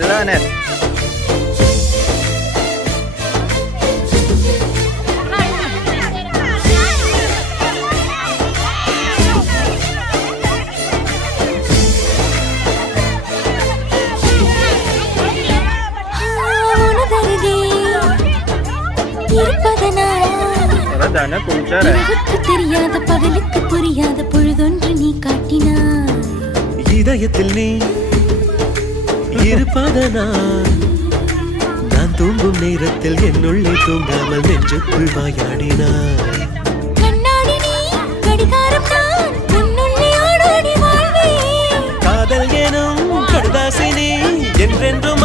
இல்லனே தெரியாத பகலுக்கு புரியாத பொழுதொன்று நீ காட்டினாய் இதயத்தில் நீ இருப்பதனா நான் தூங்கும் நேரத்தில் என்னுள்ளே தூங்காமல் நெஞ்சுக்குள் வாயாடினாய் கண்ணாடி நீ கடிகாரம் நான் உன்னுள்ளே ஓடோடி வாழ்வேன் காதல் எனும் கடுதாசி நீ என்றென்றும்